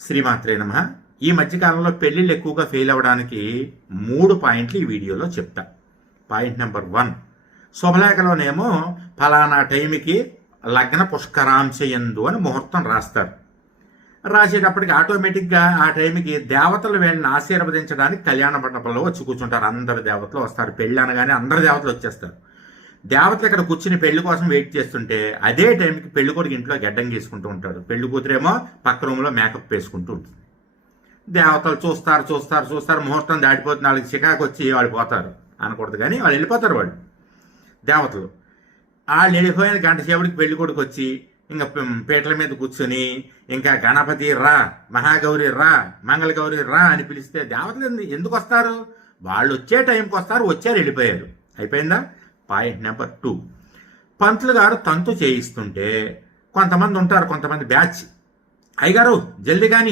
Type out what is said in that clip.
శ్రీమాత్రే నమః. ఈ మధ్యకాలంలో పెళ్లిళ్ళు ఎక్కువగా ఫెయిల్ అవ్వడానికి 3 పాయింట్లు ఈ వీడియోలో చెప్తా. పాయింట్ నెంబర్ 1, శుభలేఖలోనేమో ఫలానా టైంకి లగ్న పుష్కరాంశయందు అని ముహూర్తం రాస్తారు. రాసేటప్పటికి ఆటోమేటిక్గా ఆ టైంకి దేవతలు వీళ్ళని ఆశీర్వదించడానికి కళ్యాణ మండపంలో వచ్చి కూర్చుంటారు. అందరు దేవతలు వస్తారు. పెళ్ళి అనగానే అందరు దేవతలు వచ్చేస్తారు. దేవతలు ఇక్కడ కూర్చుని పెళ్లి కోసం వెయిట్ చేస్తుంటే అదే టైంకి పెళ్లి కొడుకు ఇంట్లో గడ్డం గీసుకుంటూ ఉంటాడు. పెళ్లి కూతురేమో పక్క రూమ్లో మేకప్ వేసుకుంటూ ఉంటుంది. దేవతలు చూస్తారు. ముహూర్తం దాటిపోతుంది. వాళ్ళకి చికాకు వచ్చి వాళ్ళు పోతారు అనకూడదు, కానీ వాళ్ళు వెళ్ళిపోతారు. వాళ్ళు దేవతలు వాళ్ళు వెళ్ళిపోయిన గంట సేపటికి పెళ్లి కొడుకు వచ్చి ఇంకా పీటల మీద కూర్చొని ఇంకా గణపతి రా, మహాగౌరి రా, మంగళగౌరి రా అని పిలిస్తే దేవతలు ఎందుకు వస్తారు? వాళ్ళు వచ్చే టైంకి వస్తారు. వచ్చారు, వెళ్ళిపోయారు. అయిపోయిందా? పాయింట్ నెంబర్ 2, పంతులు గారు తంతు చేయిస్తుంటే కొంతమంది ఉంటారు, కొంతమంది బ్యాచ్, అయ్యగారు జల్దీ కానీ